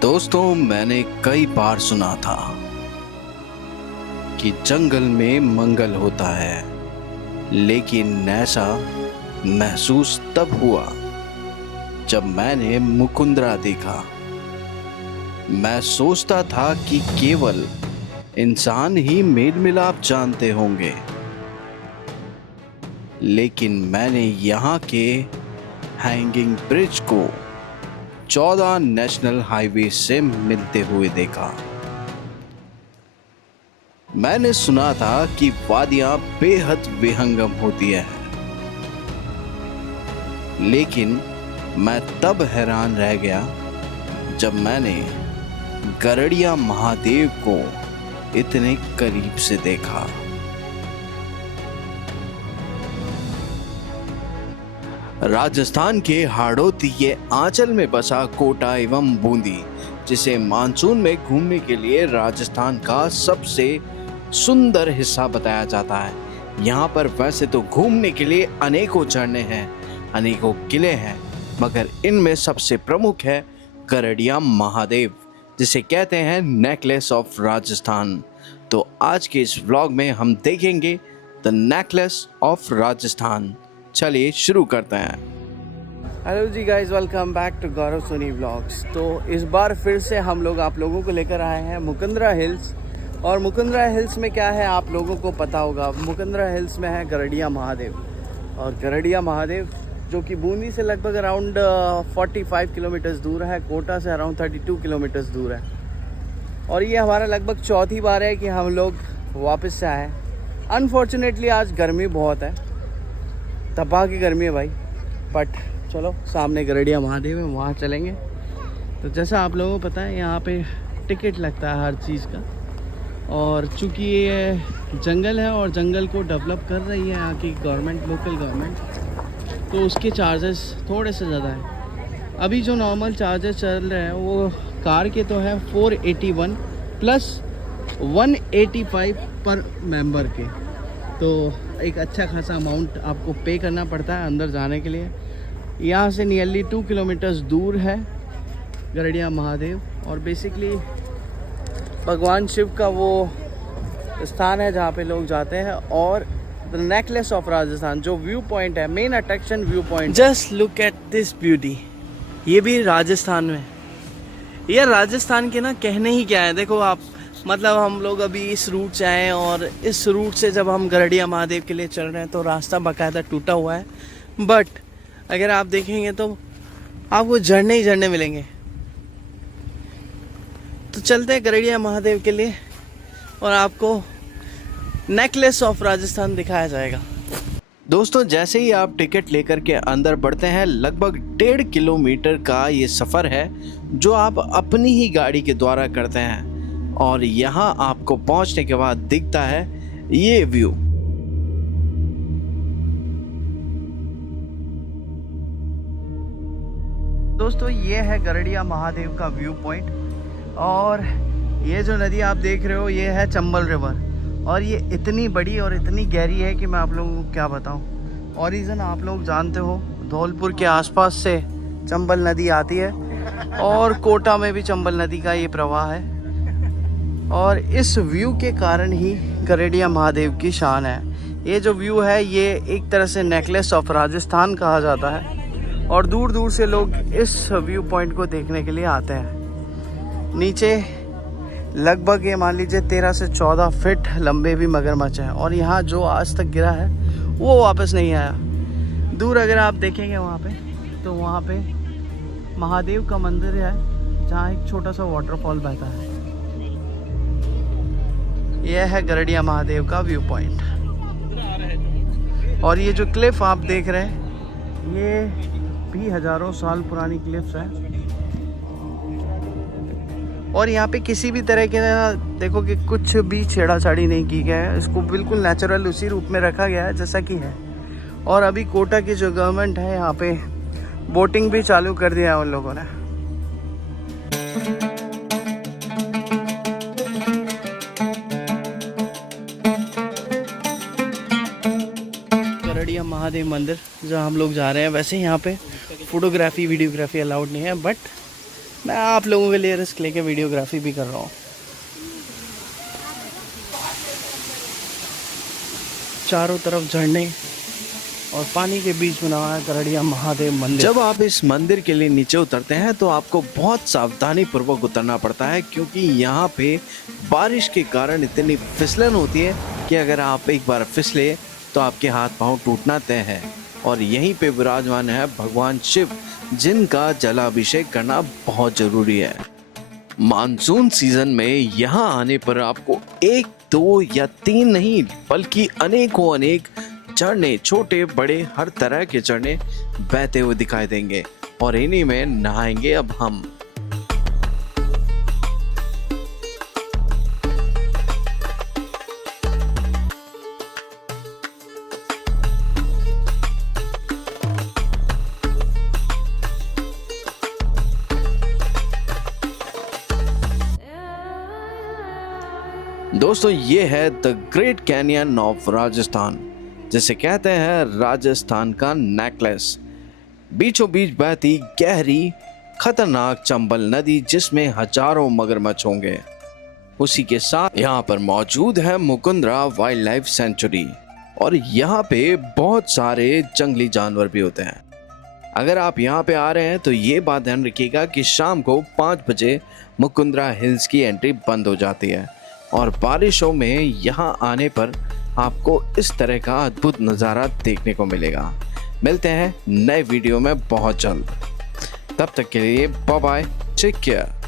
दोस्तों, मैंने कई बार सुना था कि जंगल में मंगल होता है, लेकिन ऐसा महसूस तब हुआ जब मैंने मुकुंदरा देखा। मैं सोचता था कि केवल इंसान ही मेल मिलाप जानते होंगे, लेकिन मैंने यहाँ के हैंगिंग ब्रिज को 14 नेशनल हाईवे से मिलते हुए देखा। मैंने सुना था कि वादियां बेहद विहंगम होती है, लेकिन मैं तब हैरान रह गया जब मैंने गरड़िया महादेव को इतने करीब से देखा। राजस्थान के हाड़ौती के आंचल में बसा कोटा एवं बूंदी, जिसे मानसून में घूमने के लिए राजस्थान का सबसे सुंदर हिस्सा बताया जाता है। यहाँ पर वैसे तो घूमने के लिए अनेकों झरने हैं, अनेकों किले हैं, मगर इनमें सबसे प्रमुख है गरड़िया महादेव, जिसे कहते हैं नेकलेस ऑफ राजस्थान। तो आज के इस व्लॉग में हम देखेंगे द नेकलेस ऑफ राजस्थान। चलिए शुरू करते हैं। Hello ji guys, welcome back to Gaurav Soni vlogs. तो इस बार फिर से हम लोग आप लोगों को लेकर आए हैं मुकुंदरा हिल्स। और मुकुंदरा हिल्स में क्या है आप लोगों को पता होगा, मुकुंदरा हिल्स में है गरड़िया महादेव। और गरड़िया महादेव जो कि बूंदी से लगभग अराउंड 45 किलोमीटर्स दूर है, कोटा से अराउंड 32 किलोमीटर्स दूर है। और ये हमारा लगभग चौथी बार है कि हम लोग वापस से आए। अनफॉर्चुनेटली आज गर्मी बहुत है, तपा की गर्मी है भाई, बट चलो सामने गरड़िया महादेव है, वहाँ चलेंगे। तो जैसा आप लोगों को पता है यहाँ पे टिकट लगता है हर चीज़ का। और चूँकि ये जंगल है और जंगल को डेवलप कर रही है यहाँ की गवर्नमेंट, लोकल गवर्नमेंट, तो उसके चार्जेस थोड़े से ज़्यादा हैं। अभी जो नॉर्मल चार्जेस चल रहे हैं वो कार के तो है 481 प्लस 185 पर मेंबर के। तो एक अच्छा खासा अमाउंट आपको पे करना पड़ता है अंदर जाने के लिए। यहाँ से नियरली 2 किलोमीटर्स दूर है गरड़िया महादेव, और बेसिकली भगवान शिव का वो स्थान है जहाँ पे लोग जाते हैं। और द नेकलेस ऑफ राजस्थान जो व्यू पॉइंट है, main attraction view point. Just look at this beauty. ये भी राजस्थान में, ये राजस्थान के ना कहने ही क्या है। देखो आप, मतलब हम लोग अभी इस रूट से आए और इस रूट से जब हम गरड़िया महादेव के लिए चल रहे हैं तो रास्ता बाकायदा टूटा हुआ है, बट अगर आप देखेंगे तो आपको झरने ही झरने मिलेंगे। तो चलते हैं गरड़िया महादेव के लिए और आपको नेकलेस ऑफ राजस्थान दिखाया जाएगा। दोस्तों, जैसे ही आप टिकट लेकर के अंदर बढ़ते हैं, लगभग 1.5 किलोमीटर का ये सफ़र है जो आप अपनी ही गाड़ी के द्वारा करते हैं। और यहाँ आपको पहुँचने के बाद दिखता है ये व्यू। दोस्तों, ये है गरड़िया महादेव का व्यू पॉइंट। और ये जो नदी आप देख रहे हो ये है चंबल रिवर, और ये इतनी बड़ी और इतनी गहरी है कि मैं आप लोगों को क्या बताऊं। ओरिजिन आप लोग जानते हो, धौलपुर के आसपास से चंबल नदी आती है और कोटा में भी चंबल नदी का ये प्रवाह है। और इस व्यू के कारण ही गरड़िया महादेव की शान है। ये जो व्यू है ये एक तरह से नेकलेस ऑफ राजस्थान कहा जाता है, और दूर दूर से लोग इस व्यू पॉइंट को देखने के लिए आते हैं। नीचे लगभग ये मान लीजिए 13 से 14 फीट लंबे भी मगरमच्छ हैं, और यहाँ जो आज तक गिरा है वो वापस नहीं आया। दूर अगर आप देखेंगे वहाँ पे, तो वहाँ पे महादेव का मंदिर है जहाँ एक छोटा सा वाटरफॉल बहता है। यह है गरड़िया महादेव का व्यू पॉइंट। और ये जो क्लिफ आप देख रहे हैं ये भी हजारों साल पुरानी क्लिफ्स है। और यहाँ पे किसी भी तरह के देखो कि कुछ भी छेड़ाछाड़ी नहीं की गया है, इसको बिल्कुल नेचुरल उसी रूप में रखा गया है जैसा कि है। और अभी कोटा की जो गवर्नमेंट है यहाँ पे बोटिंग भी चालू कर दिया है उन लोगों ने। गरड़िया महादेव मंदिर जहाँ हम लोग जा रहे हैं, वैसे यहाँ पे फोटोग्राफी वीडियोग्राफी अलाउड नहीं है, बट मैं आप लोगों के लिए रिस्क लेके वीडियोग्राफी भी कर रहा हूँ। चारों तरफ झरने और पानी के बीच बना हुआ है करड़िया महादेव मंदिर। जब आप इस मंदिर के लिए नीचे उतरते हैं तो आपको बहुत सावधानी पूर्वक उतरना पड़ता है, क्योंकि यहाँ पे बारिश के कारण इतनी फिसलन होती है कि अगर आप एक बार फिसले तो आपके हाथ पांव टूटना तय है। और यहीं पे विराजमान है भगवान शिव, जिनका जलाभिषेक करना बहुत जरूरी है। मानसून सीजन में यहाँ आने पर आपको 1, 2 या 3 नहीं बल्कि अनेकों अनेक झरने, छोटे बड़े हर तरह के झरने बहते हुए दिखाई देंगे और इन्हीं में नहाएंगे अब हम। दोस्तों, ये है the great canyon of Rajasthan, जिसे कहते हैं राजस्थान का नेकलेस। बीचों बीच बहती गहरी खतरनाक चंबल नदी, जिसमें हजारों मगरमच्छ होंगे। उसी के साथ यहाँ पर मौजूद है मुकुंद्रा वाइल्ड लाइफ सेंचुरी और यहाँ पे बहुत सारे जंगली जानवर भी होते हैं। अगर आप यहाँ पे आ रहे हैं तो ये बात ध्यान रखिएगा कि शाम को 5 बजे मुकुंद्रा हिल्स की एंट्री बंद हो जाती है और बारिशों में यहाँ आने पर आपको इस तरह का अद्भुत नज़ारा देखने को मिलेगा। मिलते हैं नए वीडियो में बहुत जल्द, तब तक के लिए बाय बाय, टेक केयर।